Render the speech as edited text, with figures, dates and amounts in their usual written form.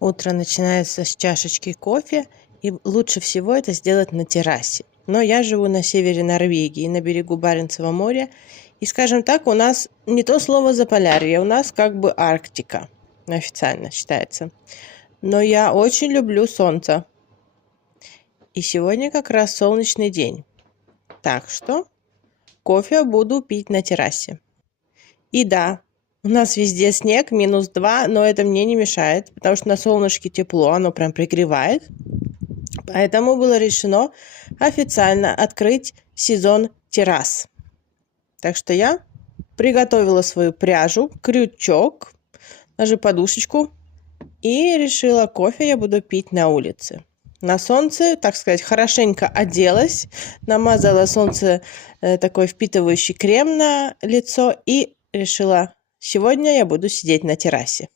Утро начинается с чашечки кофе, и лучше всего это сделать на террасе. Но я живу на севере Норвегии, на берегу Баренцева моря, и, скажем так, у нас не то слово Заполярье, у нас как бы Арктика, официально считается. Но я очень люблю солнце, и сегодня как раз солнечный день. Так что кофе буду пить на террасе. И да, у нас везде снег, -2, но это мне не мешает, потому что на солнышке тепло, оно прям пригревает. Поэтому было решено официально открыть сезон террас. Так что я приготовила свою пряжу, крючок, даже подушечку, и решила, кофе я буду пить на улице. На солнце, так сказать, хорошенько оделась, намазала солнце такой впитывающий крем на лицо и решила, сегодня я буду сидеть на террасе.